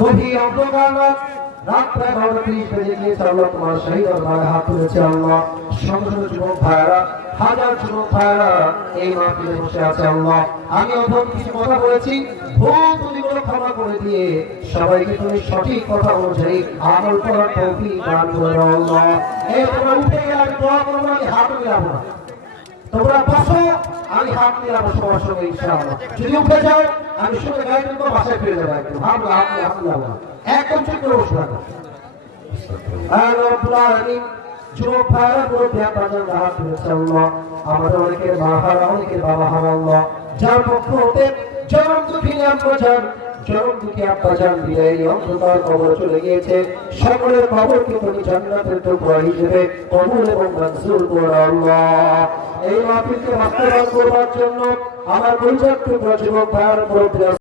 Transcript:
গভীর অন্ধকার রাত 11:30 বেজে গিয়েছে। আল্লাহ তোমার শহীদ দরবারে হাত তুলেছে। আল্লাহ শত শত যুবক ভাইরা, হাজার যুবক ভাইরা এই মাহফিলে বসে আছে। আল্লাহ আমি অধম কিছু কথা বলেছি, ভুল ত্রুটিগুলো ক্ষমা করে দিয়ে সবাইকে তুমি সঠিক কথা অনুযায়ী আমল করার তৌফিক দান করে দাও। আল্লাহ এই তোমরা উঠে গেলে আমি দোয়া করবো, আমি হাত মিলাবো না। তোমরা বসো, আমি হাত মিলাবো সবার সঙ্গে ইনশাআল্লাহ। যদি উঠে যাও আমি শুনে গাড়ি দেবো, বাসায় ফিরে যাবো। একদম হাত মিলাবো না, একদম ঠিক করে বসে থাকো। যুবক ভাইরা পুরো ব্যাপারটা হাত তুলেছে। আল্লাহ আমাদের অনেকের মা হারা, অনেকের বাবা হারা। আল্লাহ যার পক্ষ হতে চরম দুঃখী আব্বাজান, চরম দুঃখী আব্বাজান বিদায়ী অন্ধকার কবরে চলে গিয়েছে, সকলের কবরকে তুমি জান্নাতের টুকরা হিসেবে কবুল এবং মঞ্জুর করো। আল্লাহ এই মাহফিলকে বাস্তবায়ন করবার জন্য আমার পরিচালক যুবক ভাইয়ের উপর